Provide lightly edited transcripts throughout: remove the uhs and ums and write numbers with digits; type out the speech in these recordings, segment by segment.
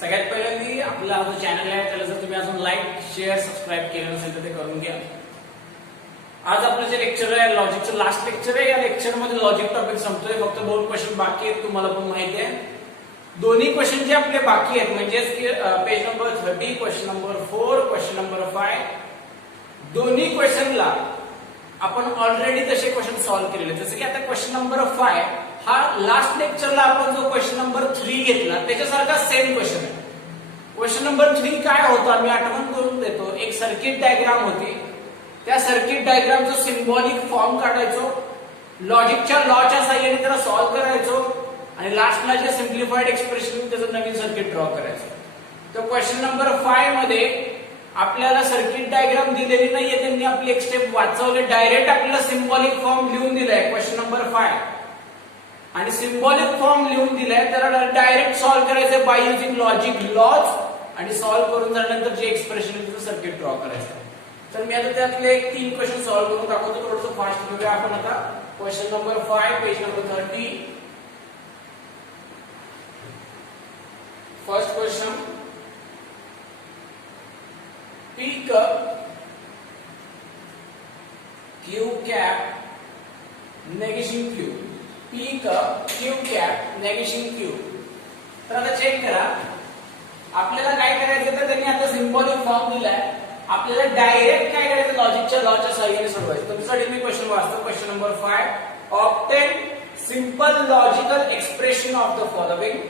सगळ्यात पहिल्यांदा आपला हा चॅनल आहे त्याला जर तुम्ही अजून लाईक शेअर सबस्क्राईब केलं नसेल तर ते करून घ्या. आज आपलं जे लेक्चर आहे लॉजिकचं लास्ट लेक्चर आहे. या लेक्चर मध्ये लॉजिक टॉपिक संपतोय. फक्त 2 क्वेश्चन बाकी आहेत, तुम्हाला पण माहिती आहे. दोन्ही क्वेश्चन जे आपले बाकी आहेत म्हणजेच की page number 30 question number 4 question number 5 दोन्ही क्वेश्चनला आपण ऑलरेडी तसे क्वेश्चन सॉल्व्ह केलेले. जसं की आता क्वेश्चन नंबर 5 हा लास्ट लेक्चरला आपण जो क्वेश्चन नंबर 3 घेतला त्याच्यासारखा सेम क्वेश्चन आहे. क्वेश्चन नंबर 3 काय होता मी आठवण करून देतो. एक सर्किट डायग्राम होती. त्या सर्किट डायग्रामचं सिम्बॉलिक फॉर्म काढायचो, लॉजिकच्या लॉच्या साहाय्याने त्याला सॉल्व्ह करायचो आणि लास्टला जे सिम्प्लिफाईड एक्सप्रेशन त्याचं नवीन सर्किट ड्रॉ करायचं. तर क्वेश्चन नंबर 5 मध्ये आपल्याला सर्किट डायग्राम दिलेली नाहीये, त्यांनी आपली एक स्टेप वाचवली. डायरेक्ट आपल्याला सिम्बॉलिक फॉर्म लिहून दिलाय क्वेश्चन नंबर 5 आणि सिम्बॉलिक फॉर्म लिहून दिलाय त्याला डायरेक्ट सॉल्व्ह करायचं बाय युजिंग लॉजिक लॉज आणि सॉल्व्ह करून झाल्यानंतर जे एक्सप्रेशन आहे त्याचं सर्किट ड्रॉ करायचं. तर मी आता त्यातले 3 क्वेश्चन सॉल्व्ह करून दाखवतो. थोडंसं फास्ट घेऊया आपण आता. Question number 5 page number 30. First question, pick up Q cap negation Q. Pick up Q cap negation Q. तर आता चेक करा आपल्याला काय करायचं तर त्यांनी आता सिम्बॉलिक फॉर्म दिलाय. आपल्याला डायरेक्ट काय करायचं लॉजिकच्या लॉच्या सहाय्याने सोडवायचं. तुमच्यासाठी मी क्वेश्चन वाचतो. Question number 5 obtain simple logical expression of the following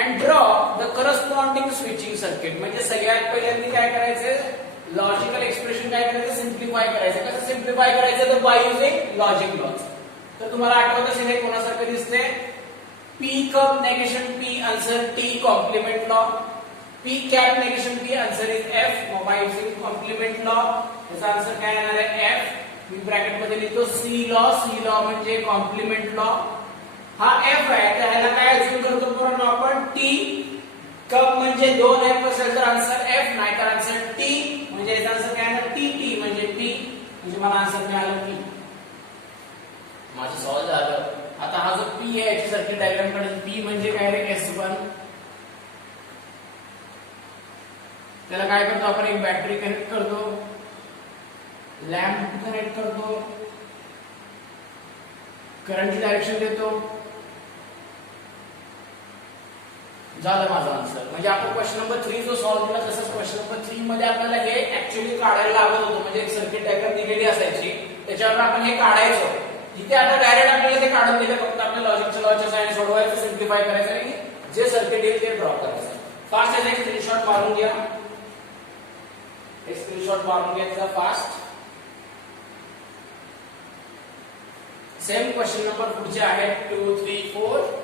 and draw the corresponding switching circuit. म्हणजे सगळ्यात पहिल्यांदा काय करायचं लॉजिकल एक्सप्रेशन काय करायचं सिम्प्लिफाय करायचं. कसं सिम्प्लिफाय करायचं तर बाय युजिंग लॉजिक लॉज. तर तुम्हाला आठवत असेल हे कोणासारखं दिसते P cup negation P answer T complement law. P cup negation P answer is F by using complement law. याचा आन्सर काय येणार आहे F. मी ब्रॅकेट मध्ये लिहितो C लॉ म्हणजे कॉम्प्लिमेंट लॉ. हा F आहे तर ह्याला काय अजून करतो पूर्ण आपण T कप म्हणजे 2 F असेल तर आन्सर F नाही तर आन्सर T म्हणजे याचा आन्सर काय आहे T म्हणजे P म्हणजे मला आन्सर मिळालं P. माझं सॉल्व्ह झालं. आता हा जो P आहे याची सर्किट डायग्राम कडे P म्हणजे काय रे S1. त्याला काय करतो आपण एक बॅटरी कनेक्ट करतो, लॅम्प कनेक्ट करतो, करंटची डायरेक्शन देतो. झालं माझा आन्सर. म्हणजे आपण क्वेश्चन नंबर 3 जो सॉल्व्ह केला तसंच क्वेश्चन नंबर 3 मध्ये आपल्याला हे ऍक्च्युअली काढायला लागत होतं. म्हणजे एक सर्किट डायग्राम दिलेली असायची त्याच्यावर आपण हे काढायचो. जिथे आता डायरेक्ट आपल्याला ते काढून दिलं फक्त आपल्या लॉजिकच्या लॉच्या साहाय्याने सोडवायचं, सिम्प्लिफाय करायचं आणि जे सर्किट येईल ते ड्रॉ करायचं. फास्ट याचा एक स्क्रीनशॉट मारून घ्या. एक स्क्रीनशॉट मारून घ्यायचा फास्ट. सेम क्वेश्चन नंबर पुढचे आहेत 2 3 4.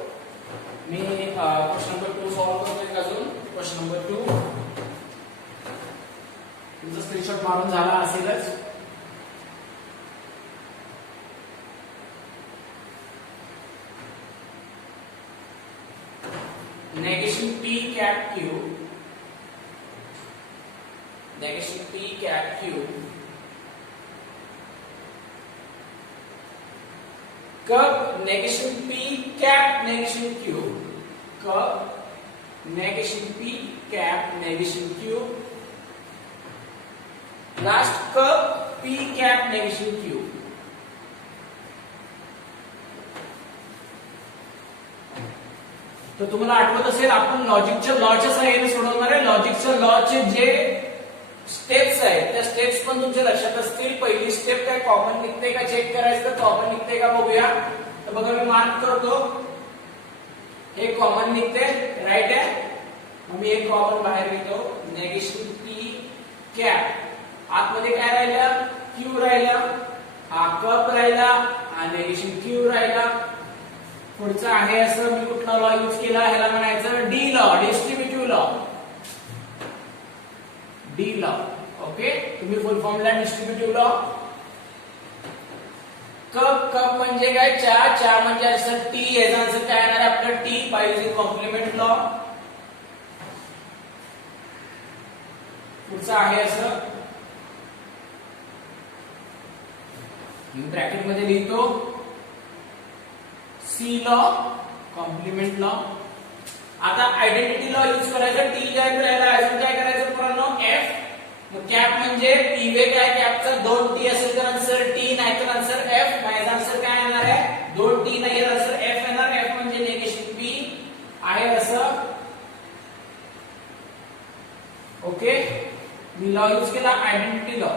मी क्वेश्चन नंबर 2 सॉल्व्ह करतोय अजून. क्वेश्चन नंबर 2 तुमचा स्क्रीनशॉट मारून झाला असेलच. Negation P cap Q negation P cap Q कब negation P cap negation Q कब negation P cap negation Q last कब P cap negation Q. तर तुम्हाला आठवत असेल आपण लॉजिकच्या लॉच्या सहाय्याने सोडवणार आहे. लॉजिकच्या लॉचे जे स्टेप्स आहेत त्या स्टेप्स पण तुमच्या लक्षात असतील. पहिली स्टेप काय कॉमन निघते का चेक करायचं तर कॉमन निघते का बघूया. तर बघा मी मार्क करतो हे कॉमन निघते राईट आहे. मग मी एक कॉमन बाहेर घेतो नेगेशन P कॅप. आतमध्ये काय राहिलं Q राहिला, हा कप राहिला, हा नेगेशन Q राहिला. पुढचा आहे असं मी कुठला लॉ यूज केला ह्याला म्हणायचं D law, distributive law. D law okay. तुम्ही फुल फॉर्मला डिस्ट्रीब्युटिव्ह लॉ. कप म्हणजे काय चा म्हणजे असं T. याचा आन्सर काय येणार आहे आपलं T by using complement law. पुढचा आहे असं ब्रॅकेट मध्ये लिहितो C लॉ कॉम्प्लिमेंट लॉ. आता आयडेंटिटी लॉ यूज करायचं, टी काय करायला अजून काय करायचं पोरांनो, एफ. मग कॅप म्हणजे पी वे काय, कॅपचा 2t असेल तर आन्सर टी, नाही तर आन्सर एफ. माझा आन्सर काय येणार आहे, 2t नाही तर आन्सर एफ येणार. एफ म्हणजे निगेशन पी आहे असं. ओके, मी लॉ यूज केला identity law.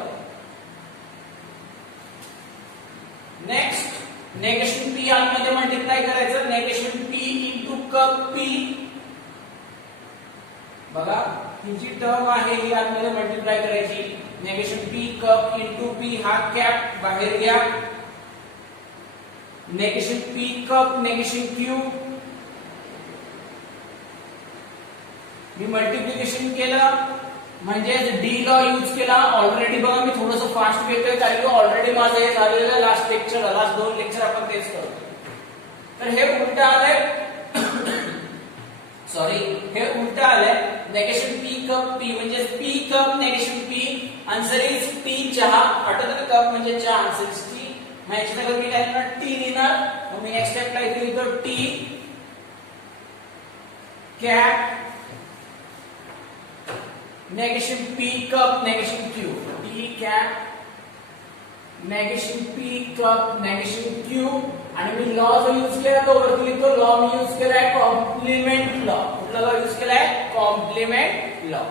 Next negation P आतमध्ये मल्टिप्लाय करायचं, negation P into cup P. बघा ही जी टर्म आहे ही आतमध्ये मल्टिप्लाय करायची. Negation P cup into P, हा कॅप बाहेर घ्या. Negation P cup negation Q. मी मल्टिप्लिकेशन केलं म्हणजे डी लॉ यूज केला. ऑलरेडी बघा मी थोडंसं फास्ट घेतोय कारण ऑलरेडी माझं हे झालेलं लास्ट लेक्चर, लास्ट 2 लेक्चर आपण तेच करतो. तर हे उलट आलंय, सॉरी हे उलट आलंय. नेगेशन पी कप पी म्हणजे P cup negation P, answer is T चहा. आठवतं कप म्हणजे चहा, आन्सर इज टी. मग याच्या जागी मी काय करणार, टी लिहिणार. मग मी नेक्स्ट स्टेपला इथे लिहितो T cap negation P cup negation Q. T cap negation P cup negation Q. आणि मी लॉ जो यूज केला तो वरती लिहितो. लॉ मी यूज केलाय कॉम्प्लिमेंट लॉ. कुठला लॉ यूज केलाय, कॉम्प्लिमेंट लॉ.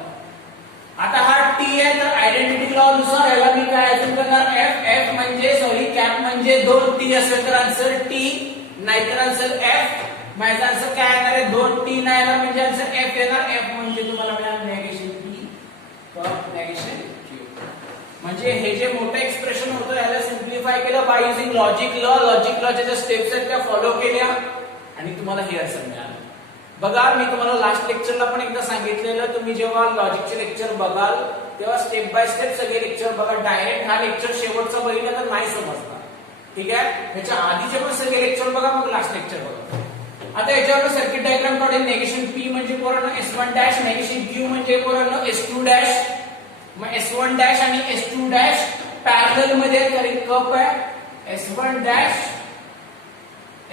आता हा टी आहे तर आयडेंटिटी लॉ नुसार याला मी काय अजून करणार, एफ. एफ म्हणजे सॉरी कॅप म्हणजे 2t असेल तर आन्सर टी, नाहीतर आन्सर एफ. माझा आन्सर काय येणार आहे, 2t नाही येणार म्हणजे आन्सर एफ येणार. एफ म्हणजे तुम्हाला मिळालं negation P cup negation Q. म्हणजे हे जे मोठं एक्सप्रेशन होतं याला सिम्प्लिफाय केलं by using logic law. Logic लॉच्या ज्या स्टेप्स आहेत त्या फॉलो केल्या आणि तुम्हाला हे आन्सर मिळालं. बघा मी तुम्हाला लास्ट लेक्चरला पण एकदा सांगितलेलं, तुम्ही जेव्हा लॉजिकचे लेक्चर बघाल तेव्हा स्टेप बाय स्टेप सगळे लेक्चर बघा. डायरेक्ट हा लेक्चर शेवटचा बघितला तर नाही समजणार. ठीक आहे, ह्याच्या आधीचे पण सगळे लेक्चर बघा, मग लास्ट लेक्चर बघा. आता याच्यावर सर्किट डायग्राम काढून नेगेशन पी म्हणजे पोरांनो S1 डॅश, नेगेशन क्यू म्हणजे पोरांनो S2 डॅश. मग S1 डॅश आणि S2 डॅश पॅरलल मध्ये तरी कप आहे. S1 डॅश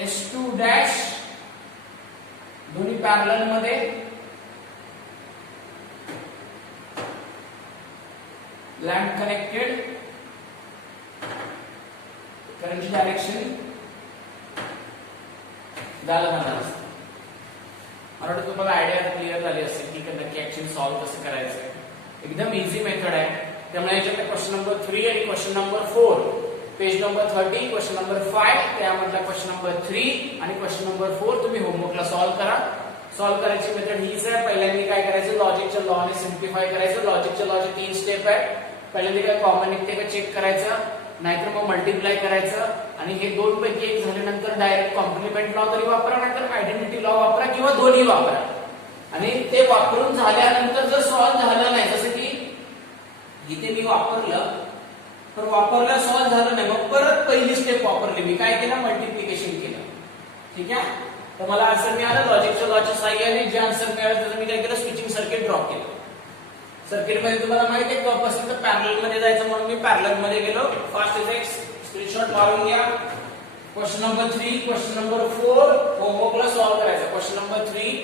S2 डॅश दोन्ही पॅरलल मध्ये. लॅम्प कनेक्टेड, करंटची डायरेक्शन झालं मला वाटतं तुम्हाला आयडिया क्लिअर झाली असेल की नक्की ऍक्च्युअली सॉल्व्ह कसं करायचं. एकदम इझी मेथड आहे. त्यामुळे याच्यात क्वेश्चन नंबर 3 आणि question number 4, page number 30, question number 5, त्यामधला क्वेश्चन नंबर 3 आणि क्वेश्चन नंबर 4 तुम्ही होमवर्कला सॉल्व्ह करा. सॉल्व्ह करायची मेथड हीच आहे. पहिल्यांदा काय करायचं, लॉजिकच्या लॉने सिम्प्लिफाय करायचं. लॉजिकच्या लॉचे 3 स्टेप आहे. पहिल्यांदा काय कॉमन निघते का चेक करायचं, नाहीतर मग मल्टिप्लाय करायचं. आणि हे 2 पैकी एक झाल्यानंतर डायरेक्ट कॉम्प्लिमेंट लॉ तरी वापरा, नाहीतर आयडेंटिटी लॉ वापरा किंवा दोन्ही वापरा. आणि ते वापरून झाल्यानंतर जर सॉल्व्ह झालं नाही, जसं की इथे मी वापरलं तर वापरलं सॉल्व्ह झालं नाही, मग परत पहिली स्टेप वापरली. मी काय केलं, मल्टिप्लिकेशन केलं. ठीक आहे, तर मला आन्सर मिळालं. लॉजिकच्या लॉच्या साहाय्याने जे आन्सर मिळालं त्याचं मी काय केलं, स्विचिंग सर्किट ड्रॉ केलं. सर्किट मध्ये तुम्हाला माहिती आहे कप असेल तर पॅरलल मध्ये जायचं, म्हणून मी पॅरलल मध्ये गेलो. फास्ट इज एक स्क्रीनशॉट मारून घ्या. क्वेश्चन नंबर 3, क्वेश्चन नंबर 4 होमवर्कला सॉल्व्ह करायचं. क्वेश्चन नंबर 3,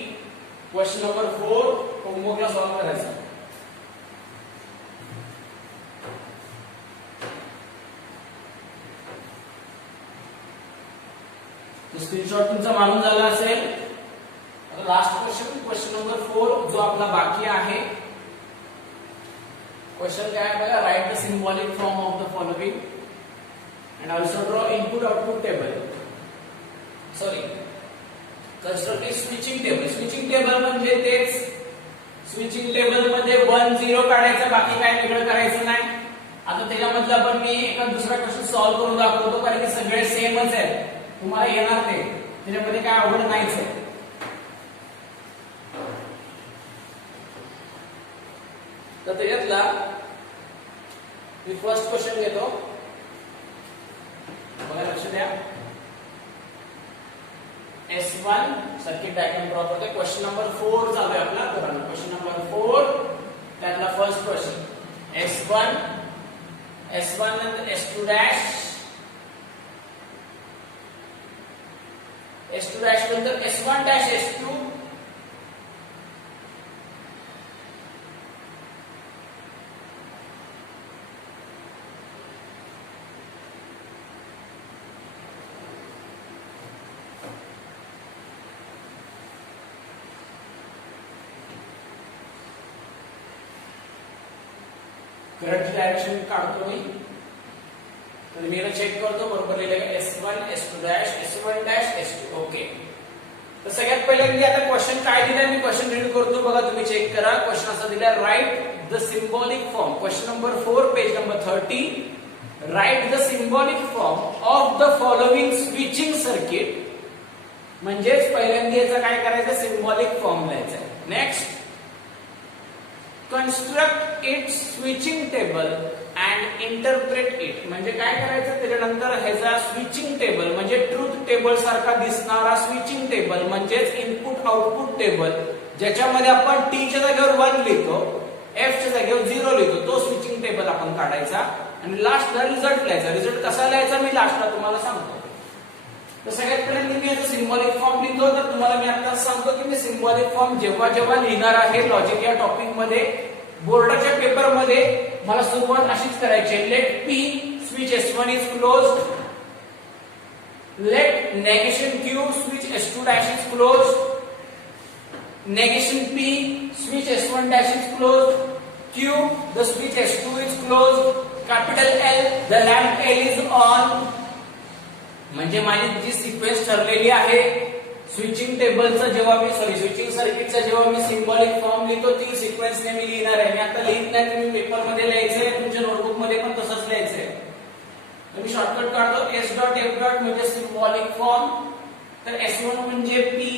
क्वेश्चन नंबर 4 होमवर्कला सॉल्व्ह करायचं. स्क्रीनशॉट तुमचा मारून झाला असेल. लास्ट क्वेश्चन, क्वेश्चन नंबर 4 जो आपला बाकी आहे. क्वेश्चन काय आहे बघा, right the symbolic form of the following and also draw input output table. Sorry, construct a switching table. switching table म्हणजे तेच switching table मध्ये 1 0 काढायचं, बाकी काय वेगळं करायचं नाही. आता त्याच्यामधला पण मी एका दुसरा क्वेश्चन सॉल्व्ह करून दाखवतो, कारण की सगळे सेमच आहेत, तुम्हाला येणार ते, त्याच्यामध्ये काय अवघड नाहीच आहे. तर त्याच्यातला मी फर्स्ट क्वेश्चन घेतो, बघा लक्ष द्या. S1 सर्किट डायग्राम ड्रॉ करतोय. क्वेश्चन नंबर 4 चालू आहे आपला. क्वेश्चन नंबर 4 त्यातला फर्स्ट क्वेश्चन S1 नंतर S2 डॅश, S2 डॅश नंतर S1 डॅश S2 करंटची डायरेक्शन काढतो मी, तर मी चेक करतो बरोबर लिहिलं का S1 S2 dash S1 dash S2. Okay, तर सगळ्यात पहिले मी आता क्वेश्चन काय दिलाय मी क्वेश्चन रीड करतो, बघा तुम्ही चेक करा. क्वेश्चन असा दिलाय, write the symbolic form. Question number 4 page number 30. Write the symbolic form of the following switching circuit. म्हणजेच पहिल्यांदा याचा काय करायचं, सिम्बॉलिक फॉर्म लिहायचा आहे. Next, construct it switching table and interpret it. म्हणजे काय करायचं, त्याच्यानंतर ह्याचा स्विचिंग टेबल म्हणजे ट्रूथ टेबल सारखा दिसणारा स्विचिंग टेबल म्हणजेच इनपुट आउटपुट टेबल, ज्याच्यामध्ये आपण T च्या जागेवर 1 लिहितो, F च्या जागेवर 0 लिहितो, तो स्विचिंग टेबल आपण काढायचा आणि लास्टला रिझल्ट लिहायचा. रिझल्ट कसा लिहायचा मी लास्टला तुम्हाला सांगतो. तर सगळ्यात पहिल्यांदा मी याचा सिम्बॉलिक फॉर्म लिहितो. तर तुम्हाला मी आता सांगतो की मी सिम्बॉलिक फॉर्म जेव्हा जेव्हा लिहिणार आहे लॉजिक या टॉपिक मध्ये, बोर्डाच्या पेपर मध्ये मला सुरुवात अशीच करायची आहे. Let P switch S1 is closed, let negation Q switch S2 dash is closed, negation P switch S1 dash is closed, Q the switch S2 is closed, capital L the lamp L is on. म्हणजे माझी जी sequence ठरलेली आहे switching टेबलचा, जेव्हा मी switching सर्किटचा जेव्हा मी symbolic form लिहितो ती सिक्वेन्सने मी लिहिणार आहे. मी आता लिहित नाही, तुम्ही पेपर मध्ये लिहायचंय, तुमच्या नोटबुक मध्ये पण तसंच लिहायचंय. तर मी शॉर्टकट काढतो, S डॉट F डॉट म्हणजे सिम्बॉलिक फॉर्म. तर S1 म्हणजे P.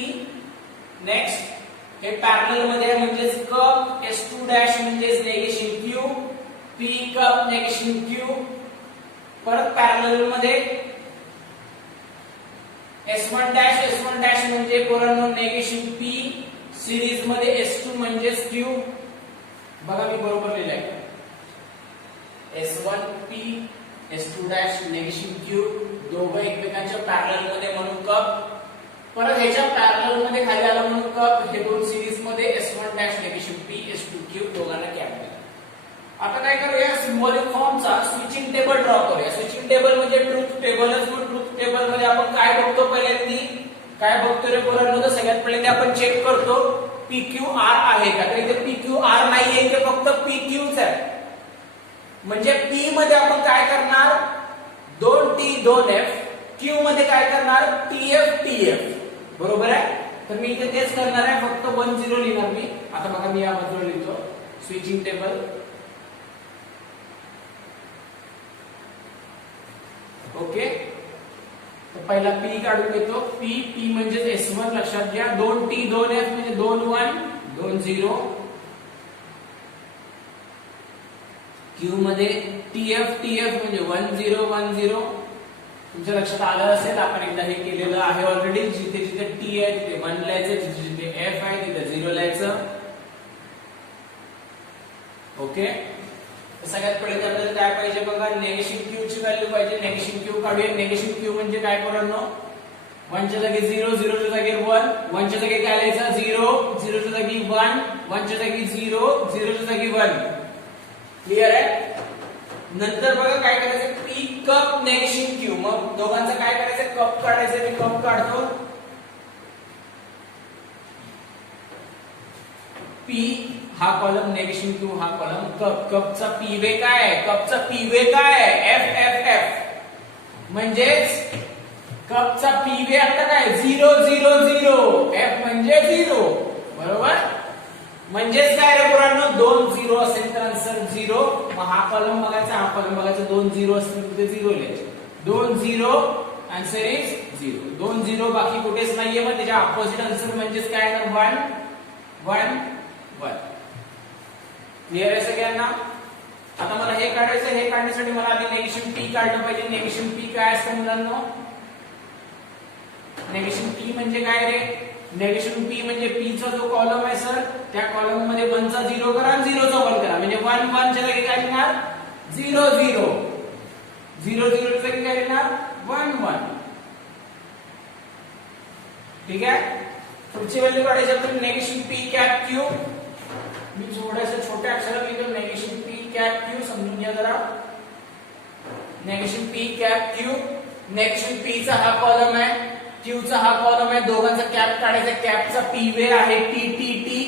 नेक्स्ट, हे पॅरलल मध्ये आहे म्हणजेच कप, S2 डॅश म्हणजेच negation Q, P cup negation Q. परत पॅरलल मध्ये S1 डॅश म्हणजे पोरांनो नेगेशन P, सिरीज मध्ये S2 म्हणजेच Q. बघा मी बरोबर लिहिलंय, S1 P S2 dash negation Q, दोघं एकमेकांच्या पॅरलल मध्ये म्हणून कप. परत ह्याच्या पॅरलल मध्ये खाली आला म्हणून कप. हे दोन सिरीज मध्ये S1 dash negation P S2 Q दोघांना कॅप दिला. आता काय करूया, सिम्बॉलिक फॉर्मचा स्विचिंग टेबल ड्रॉ करूया. स्विचिंग टेबल म्हणजे ट्रूथ टेबलच. ट्रूथ टेबल मध्ये आपण काय बघतो, पहिल्यांदा काय बघतो रे पोरांनो, तर सगळ्यात पहिल्यांदा आपण चेक करतो PQR आहे का. तर इथे PQR नाहीये, इथे फक्त PQच आहे. म्हणजे P मध्ये आपण काय करणार, 2T 2F, Q मध्ये काय करणार, TF TF. बरोबर आहे. तर मी इथे तेच करणार आहे, फक्त 1 0 लिहिणार मी. आता बघा मी या बाजूला लिहितो स्विचिंग टेबल. ओके, तर पहिला P काढून घेतो. P म्हणजे S1 लक्षात घ्या, 2T 2F म्हणजे 2 1 2 0. Q मध्ये TF म्हणजे 1 0 1 0. तुमच्या लक्षात आलं असेल, आपण एकदा हे केलेलं आहे ऑलरेडी. जिथे जिथे T आहे तिथे 1 लिहायचं, जिथे जिथे F आहे तिथे 0 लिहायचं. ओके, सगळ्यात पहिले आपल्याला काय पाहिजे बघा, नेगेशन Q ची व्हॅल्यू पाहिजे. नेगेशन Q काढूया. नेगेशन Q म्हणजे काय पोरांनो, 1 च्या जागी 0 0 च्या जागी 1, 1 च्या जागी काय लिहायचं 0, 0 च्या जागी 1, 1 च्या जागी 0, 0 च्या जागी 1. क्लियर आहे. नंतर बघा काय करायचं, P कप नेगेशन Q. मग दोघांचं काय करायचं, कप काढायचं. मी कप काढतो. P हा कॉलम नेगेशन Q, हा कॉलम कप. कपचा P वे काय आहे, कपचा P वे काय आहे, F F F. म्हणजेच कपचा P वे आता काय 0 0 0, F म्हणजे 0. बरोबर. म्हणजेच काय रे पोरांनो, 2 0 असेल तर आन्सर 0. मग हा कॉलम बघायचा, हा कॉलम बघायचा. 2 0 असतील तिथे 0 लिहायचे. 2 0 आन्सर इज 0. 2 0 बाकी कुठेच नाहीये. मग त्याच्या ऑपोजिट आन्सर म्हणजेच काय तर 1 1 1. क्लियर आहे सगळ्यांना. आता मला हे काढायचं. हे काढण्यासाठी मला आधी नेगेशन P काढलं पाहिजे. नेगेशन P काय असतं मुलांनो, नेगेशन P म्हणजे काय रे, नेगेशन P म्हणजे P चा जो कॉलम आहे सर, त्या कॉलम मध्ये 1 चा 0 करा आणि 0 चा 1 करा. म्हणजे 1 1 च्या जागी काय लिहिणार 0 0, 0 0 च्या जागी काय लिहिणार 1 1. ठीक आहे. पुढची व्हॅल्यू काढायची आपण, नेगेशन P कॅप Q. मी थोड्याशा छोट्या अक्षरात लिहितो, नेगेशन P कॅप Q. समजून घ्या जरा. Negation P cap Q. Negation P चा हा कॉलम आहे, Q चा हा कॉलम आहे. दोघांचा कॅप काढायचा. कॅपचा P वे आहे T T T.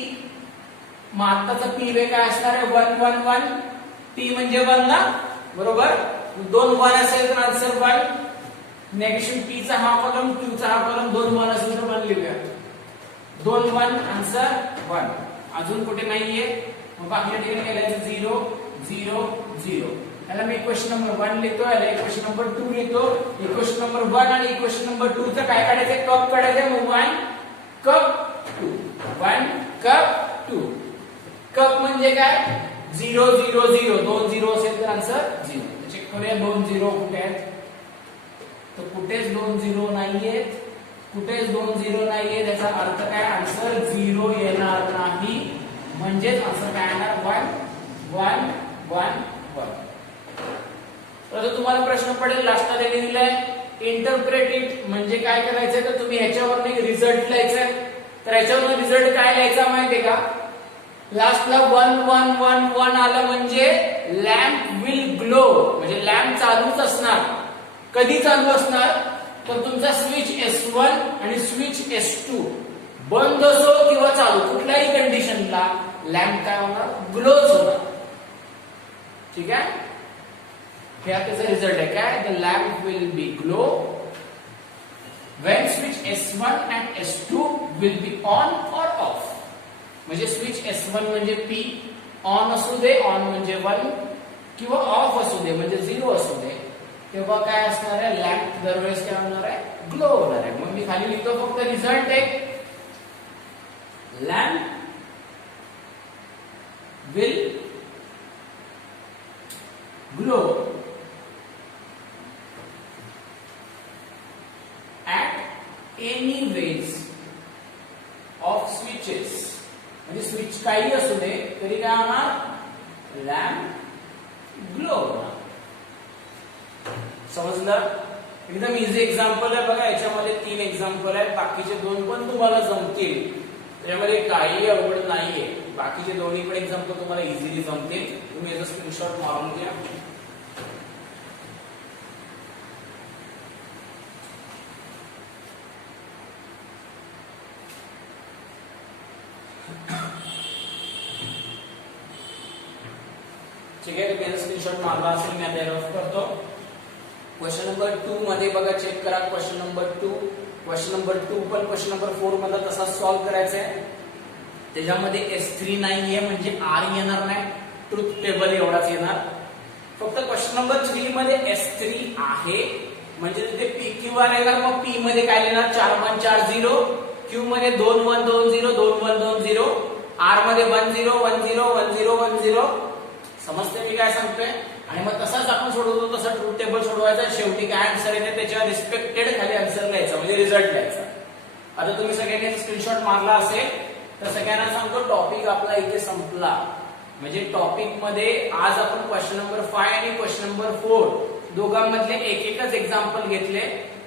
मग आत्ताचा P वे काय असणार आहे 1 1 1. टी म्हणजे 1 ना, बरोबर. 2 1 असेल तर आन्सर 1. नेगेशन p चा हा कॉलम, q चा हा कॉलम, 2 1 असेल तर 1 लिहूया. 2 1 आन्सर 1. अजून कुठे नाहीये, मग बाकीच्या ठिकाणी केलायचं 0 0 0. याला मी इक्वेशन नंबर 1 लिहितो, याला इक्वेशन नंबर 2 लिहितो. इक्वेशन नंबर 1 आणि इक्वेशन नंबर 2 चं काय काढायचं, कप काढायचं. मग 1 कप 2, 1 कप 2. कप म्हणजे काय, 0 0 0. 2 0 असेल तर आन्सर 0. चेक करूया 2 0 कुठे आहेत, तर कुठेच 2 0 नाहीयेत, कुठेच 2 0 नाहीये. त्याचा अर्थ काय, आन्सर 0 येणार नाही. म्हणजेच आन्सर काय येणार, 1 1 1 1. तर तुम्हाला प्रश्न पडेल, लास्टला त्यांनी दिलाय इंटरप्रेट इट म्हणजे काय करायचंय, तर तुम्ही ह्याच्यावर एक रिझल्ट लिहायचा. तर ह्याच्यावर रिझल्ट काय लिहायचा माहितीये का, लास्टला 1 1 1 1 आलं म्हणजे लॅम्प विल ग्लो, म्हणजे लॅम्प चालूच असणार. कधी चालू असणार, तर तुमचा स्विच S1 आणि स्विच S2 बंद असो किंवा चालू, कुठल्याही कंडिशनला लॅम्प काय होणार, ग्लोच होणार. ठीक आहे, हे त्याचा रिझल्ट आहे काय, the lamp will be glow when switch S1 and S2 will be on or off. म्हणजे स्विच S1 म्हणजे P ऑन असू दे, ऑन म्हणजे 1, किंवा ऑफ असू दे म्हणजे 0 असू दे, तेव्हा काय असणार आहे, लॅम्प दरवेळेस काय होणार आहे, ग्लो होणार आहे. मग मी खाली लिहितो फक्त रिझल्ट एक, lamp will glow at any ways of switches. म्हणजे स्विच काही असू दे तरी काय होणार, लॅम्प ग्लो होणार. समजलं, एकदम इझी एक्झाम्पल आहे बघा. याच्यामध्ये 3 एक्झाम्पल आहेत, बाकीचे 2 पण तुम्हाला जमतील. त्याच्यामध्ये काही अवघड नाहीये, बाकीचे दोन्ही पण एक्झाम्पल तुम्हाला इझिली जमतील. तुम्ही याचा स्क्रीनशॉट मारून घ्या. ठीक आहे, तुम्ही स्क्रीनशॉट मारला असेल, मी आता रफ करतो. क्वेश्चन नंबर 2 मध्ये बघा, चेक करा. क्वेश्चन नंबर 2 पण क्वेश्चन नंबर 4 मधला तसाच सॉल्व्ह करायचा आहे. त्याच्यामध्ये S3 नाहीये म्हणजे R येणार नाही, ट्रुथ टेबल एवढाच येणार. फक्त क्वेश्चन नंबर 3 मध्ये S3 आहे म्हणजे तिथे PQR येणार. मग P मध्ये काय येणार, 4 1 4 0, Q मध्ये 2 1 2 0 2 1 2 0, R मध्ये 1 0 1 0 1 0 1 0. समजते मी काय सांगतोय. आणि मग तसाच आपण सोडवतो, तसा ट्रुथ टेबल सोडवायचा. शेवटी काय आन्सर येते त्याच्यावर रिस्पेक्टेड खाली आन्सर लिहायचा, म्हणजे रिझल्ट लिहायचा. आता तुम्ही सगळ्यांनी स्क्रीनशॉट मारला असेल तर सगळ्यांना सांगतो, टॉपिक आपला इथे संपला. म्हणजे टॉपिक मध्ये आज आपण क्वेश्चन नंबर 5 आणि क्वेश्चन नंबर 4 दोघांमधले एकच एक्झाम्पल घेतले.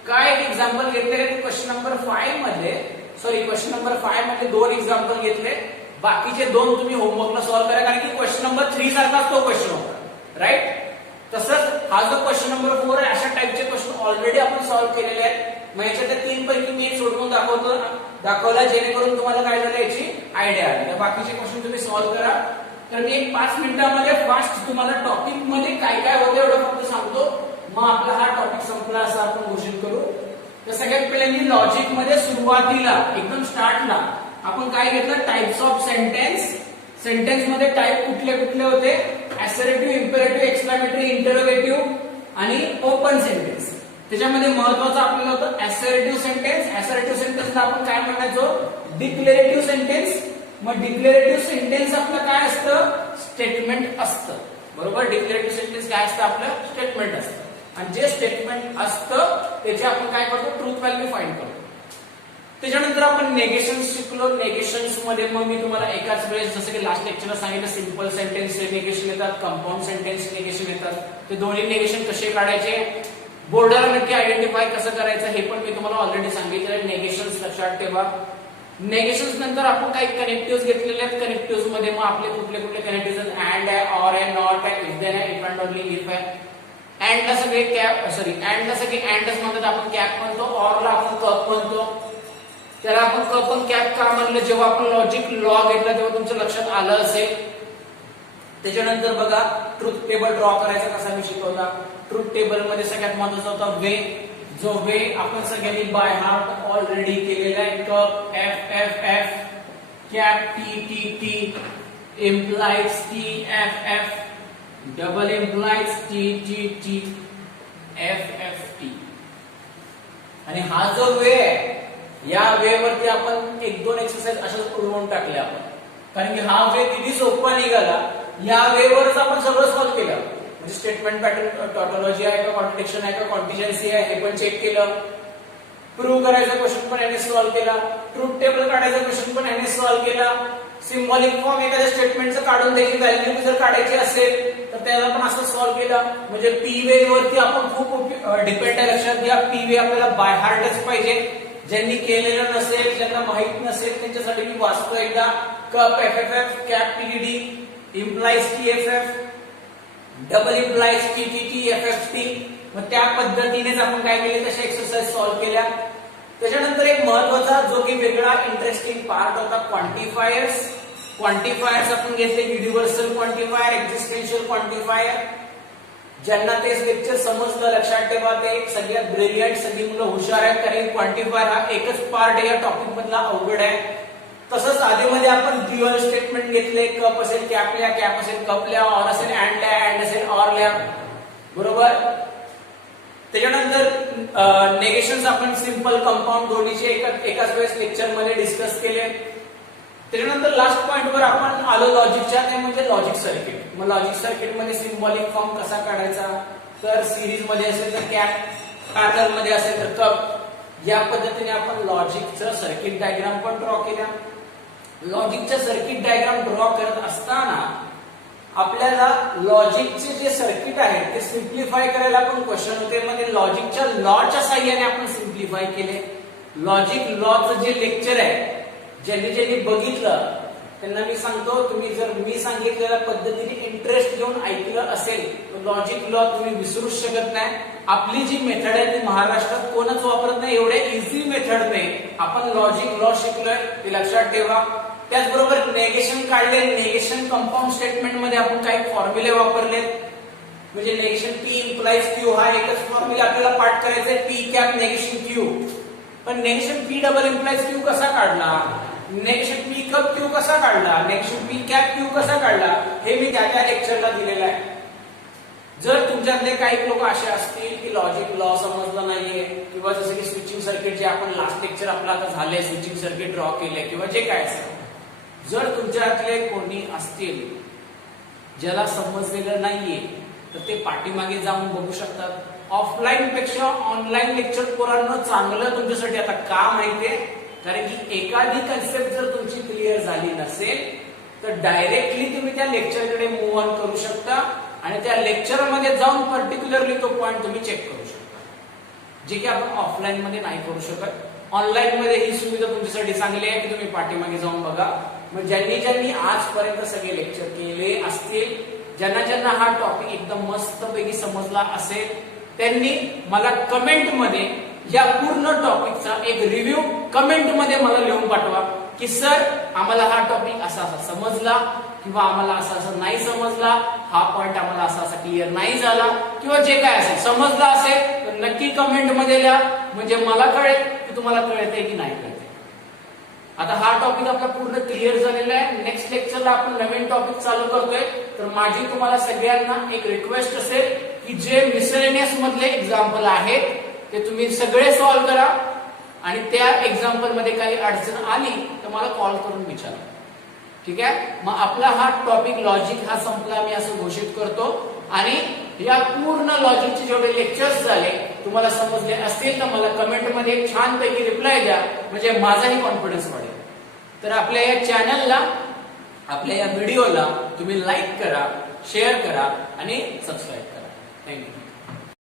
काय एक एक्झाम्पल घेतले, क्वेश्चन नंबर 5 मध्ये, सॉरी क्वेश्चन नंबर 5 मध्ये 2 एक्झाम्पल घेतले. बाकीचे 2 तुम्ही होमवर्कला सॉल्व्ह करा, कारण की क्वेश्चन नंबर 3 सारखाच तो क्वेश्चन होता, राईट. तसंच हा जो क्वेश्चन नंबर 4 आहे, अशा टाइपचे क्वेश्चन ऑलरेडी आपण सॉल्व्ह केलेले आहेत. मग याच्यातल्या 3 पैकी मी एक सोडवून दाखवला, जेणेकरून तुम्हाला काय झालं याची आयडिया आली. तर बाकीचे क्वेश्चन तुम्ही सॉल्व्ह करा. तर मी एक 5 मिनिटांमध्ये फास्ट तुम्हाला टॉपिक मध्ये काय काय होतं एवढं फक्त सांगतो, मग आपला हा टॉपिक संपला असं आपण घोषित करू. तर सगळ्यात पहिल्यांदा लॉजिक मध्ये सुरुवातीला एकदम स्टार्टला आपण काय घेतलं, टाइप्स ऑफ सेंटेन्स. सेंटेन्स मध्ये टाइप कुठले कुठले होते, असर्टिव्ह, इम्पेरेटिव्ह, एक्सक्लेमेटरी, इंटरोगेटिव्ह आणि ओपन सेंटेन्स. त्याच्यामध्ये महत्वाचं आपल्याला होतं असर्टिव्ह सेंटेन्स. असर्टिव्ह सेंटेन्सला आपण काय म्हणायचो, डिक्लेरेटिव्ह सेंटेन्स. मग डिक्लेरेटिव्ह सेंटेन्स आपलं काय असतं, स्टेटमेंट असतं, बरोबर. डिक्लेरेटिव्ह सेंटेन्स काय असतं, आपलं स्टेटमेंट असतं. आणि जे स्टेटमेंट असतं त्याचे आपण काय करतो, ट्रूथ व्हॅल्यू फाइंड करतो. त्याच्यानंतर आपण नेगेशन्स शिकलो. नेगेशन्स मध्ये मग मी तुम्हाला एकाच वेळेस, जसं की लास्ट लेक्चरला सांगितलं, सिंपल सेंटेन्स नेगेशन येतात, कंपाऊंड सेंटेन्स नेगेशन येतात. ते दोन्ही नेगेशन कसे काढायचे, बोर्डर नक्की आयडेंटिफाय कसं करायचं हे पण मी तुम्हाला ऑलरेडी सांगितलं. नेगेशन्स लक्षात ठेवा. नेगेशन्स नंतर आपण काही कनेक्टिव्ह घेतलेले आहेत. कनेक्टिव्ह मध्ये मग आपले कुठले कुठले कनेक्टिव्ह आहेत, अँड आहे, ऑर आहे, नॉट आहे, इफ देन आहे, इफ अँड ओनली इफ आहे. अँडला सगळे कॅप, सॉरी अँडला सगळे अँडच म्हणतात, आपण कॅप म्हणतो. ऑरला आपण कप म्हणतो. त्याला आपण कप आणि कॅप का म्हणलं, जेव्हा आपण लॉजिक लॉ घेतला तेव्हा तुमच्या लक्षात आलं असेल. त्याच्यानंतर बघा ट्रुथ टेबल ड्रॉ करायचा कसा मी शिकवला. ट्रुथ टेबल मध्ये सगळ्यात महत्त्वाचा होता वे, जो वे आपण सगळ्यांनी बाय हार्ट ऑलरेडी केलेला आहे. Cup F F F, cap T T T, implies T F F, double implies T T T, F F T. आणि हा जो वे आहे या वे वरती आपण एक दोन एक्सरसाइज अशाच उडवून टाकले आपण, कारण की हा वे किती सोपा निघाला. या वे वरच आपण सगळं सॉल्व्ह केलं. म्हणजे स्टेटमेंट पॅटर्न टॉटोलॉजी आहे का, कॉन्ट्रडिक्शन आहे का, कॉन्टिजेन्सी आहे हे पण चेक केलं. प्रूव्ह करायचा क्वेश्चन पण याने सॉल्व्ह केला. ट्रुथ टेबल काढायचा क्वेश्चन पण याने सॉल्व्ह केला. सिम्बॉलिक फॉर्म एखाद्या स्टेटमेंटचं काढून त्याची व्हॅल्यू जर काढायची असेल तर त्याला पण असं सॉल्व्ह केलं. म्हणजे पी वे वरती आपण खूप डिपेंड आहे. लक्षात घ्या पी वे आपल्याला बाय हार्टच पाहिजे. ज्यांनी केलेलं नसेल, ज्यांना माहित नसेल त्यांच्यासाठी मी वाचतो एकदा. Cup F F F, cap T D, implies T F F, double implies T T T, F F T. मग त्या पद्धतीनेच आपण काय केले तशा एक्सरसाइज सॉल्व्ह केल्या. त्याच्यानंतर एक महत्वाचा जो की वेगळा इंटरेस्टिंग पार्ट होता क्वांटिफायर्स. क्वांटिफायर्स आपण घेतले युनिव्हर्सल क्वांटिफायर, एक्झिस्टेन्शियल क्वांटिफायर. ज्यांना ते लेक्चर समजलं लक्षात ठेवा ते सगळ्यात ब्रिलियंट, सगळी मुलं हुशार आहेत, कारण क्वांटिफायर हा एकच पार्ट आहे या टॉपिक मधला अवघड आहे. तसंच आधीमध्ये आपण ड्युअल स्टेटमेंट घेतले. कप असेल कॅपल्या, कॅप असेल कपल्या, ऑर असेल अँडल्या, अँड असेल ऑरल्या, बरोबर. त्याच्यानंतर नेगेशन्स आपण सिंपल कंपाऊंड दोन्हीचे एकाच वेळेस लेक्चर मध्ये डिस्कस केले. त्याच्यानंतर लास्ट पॉइंट वर आपण आलो लॉजिकच्या, ते म्हणजे लॉजिक सर्किट. मग लॉजिक सर्किट मध्ये सिम्बॉलिक फॉर्म कसा काढायचा, तर सिरीज मध्ये असेल तर कॅप, पॅरलल मध्ये असेल तर कप. या पद्धतीने आपण लॉजिकचं सर्किट डायग्राम पण ड्रॉ केला. लॉजिकच्या सर्किट डायग्राम ड्रॉ करत असताना आपल्याला लॉजिकचे जे सर्किट आहे ते सिम्प्लिफाय करायला पण क्वेश्चन होते. म्हणजे लॉजिकच्या लॉच्या साह्याने आपण सिम्प्लिफाय केले. लॉजिक लॉचं जे लेक्चर आहे ज्यांनी ज्यांनी बघितलं त्यांना मी सांगतो, तुम्ही जर मी सांगितलेल्या पद्धतीने इंटरेस्ट घेऊन ऐकलं असेल तर लॉजिक लॉ तुम्ही विसरूच शकत नाही. आपली जी मेथड आहे ती महाराष्ट्रात कोणच वापरत नाही. एवढ्या इझी मेथडने आपण लॉजिक लॉ शिकलोय ते लक्षात ठेवा. त्याचबरोबर नेगेशन काढले. नेगेशन कंपाऊंड स्टेटमेंट मध्ये आपण काही फॉर्म्युले वापरले. म्हणजे नेगेशन पी इम्प्लाइज क्यू हा एकच फॉर्म्युला आपल्याला पाठ करायचा आहे, पी कॅप नेगेशन क्यू. पण negation P double implies Q कसा काढला, नेगेशन पी कप क्यू कसा काढला, नेगेशन पी कॅप क्यू कसा काढला, हे मी त्या त्या लेक्चरला दिलेलं आहे. जर तुमच्यातले काही लोक असे असतील की लॉजिक लॉ समजलं नाहीये, किंवा जसं की स्विचिंग सर्किट जे आपण लास्ट लेक्चर आपलं आता झालंय, स्विचिंग सर्किट ड्रॉ केले किंवा जे काय असेल, जर तुमच्यातले कोणी असतील ज्याला समजलेलं नाहीये तर ते पाठीमागे जाऊन बघू शकतात. ऑफलाईन पेक्षा ऑनलाईन लेक्चर पोरांना चांगलं तुमच्यासाठी. आता का माहितीये, कारण की एखादी कन्सेप्ट जर तुमची क्लिअर झाली नसेल तर डायरेक्टली तुम्ही त्या लेक्चरकडे मूव्ह ऑन करू शकता आणि त्या लेक्चर मध्ये जाऊन पर्टिक्युलरली तो पॉइंट तुम्ही चेक करू शकता, जे की आपण ऑफलाईन मध्ये नाही करू शकत. ऑनलाईन मध्ये ही सुविधा तुमच्यासाठी चांगली आहे की तुम्ही पाठीमागे जाऊन बघा. मग ज्यांनी ज्यांनी आजपर्यंत सगळे लेक्चर केले असतील, ज्यांना ज्यांना हा टॉपिक एकदम मस्तपैकी समजला असेल, त्यांनी मला कमेंट मध्ये या पूर्ण टॉपिकचा एक रिव्ह्यू कमेंट मध्ये मला लिहून पाठवा की सर आम्हाला हा टॉपिक असा असा समजला, किंवा आम्हाला असा असा नाही समजला, हा पॉइंट आम्हाला असा असा क्लिअर नाही झाला, किंवा जे काय असेल समजला असेल तर नक्की कमेंट मध्ये लिहा, म्हणजे मला कळेल की तुम्हाला कळतंय की नाही कळतंय. आता हा टॉपिक आपला पूर्ण क्लिअर झालेला आहे. नेक्स्ट लेक्चरला आपण नवीन टॉपिक चालू करतोय. तर माझी तुम्हाला सगळ्यांना एक रिक्वेस्ट असेल की जे मिसलेनियस मधले एक्झाम्पल आहेत ते तुम्ही सगळे सॉल्व्ह करा, आणि त्या एक्झाम्पल मध्ये काही अडचण आली तर मला कॉल करून विचारा. ठीक आहे. मग आपला हा टॉपिक लॉजिक हा संपला, मी असं घोषित करतो. आणि या पूर्ण लॉजिकचे जेवढे लेक्चर्स झाले तुम्हाला समजले असतील तर मला कमेंट मध्ये छानपैकी रिप्लाय द्या, म्हणजे माझाही कॉन्फिडन्स वाढेल. तर आपल्या या चॅनलला, आपल्या या व्हिडिओला तुम्ही लाईक करा, शेअर करा आणि सबस्क्राईब करा. थँक्यू.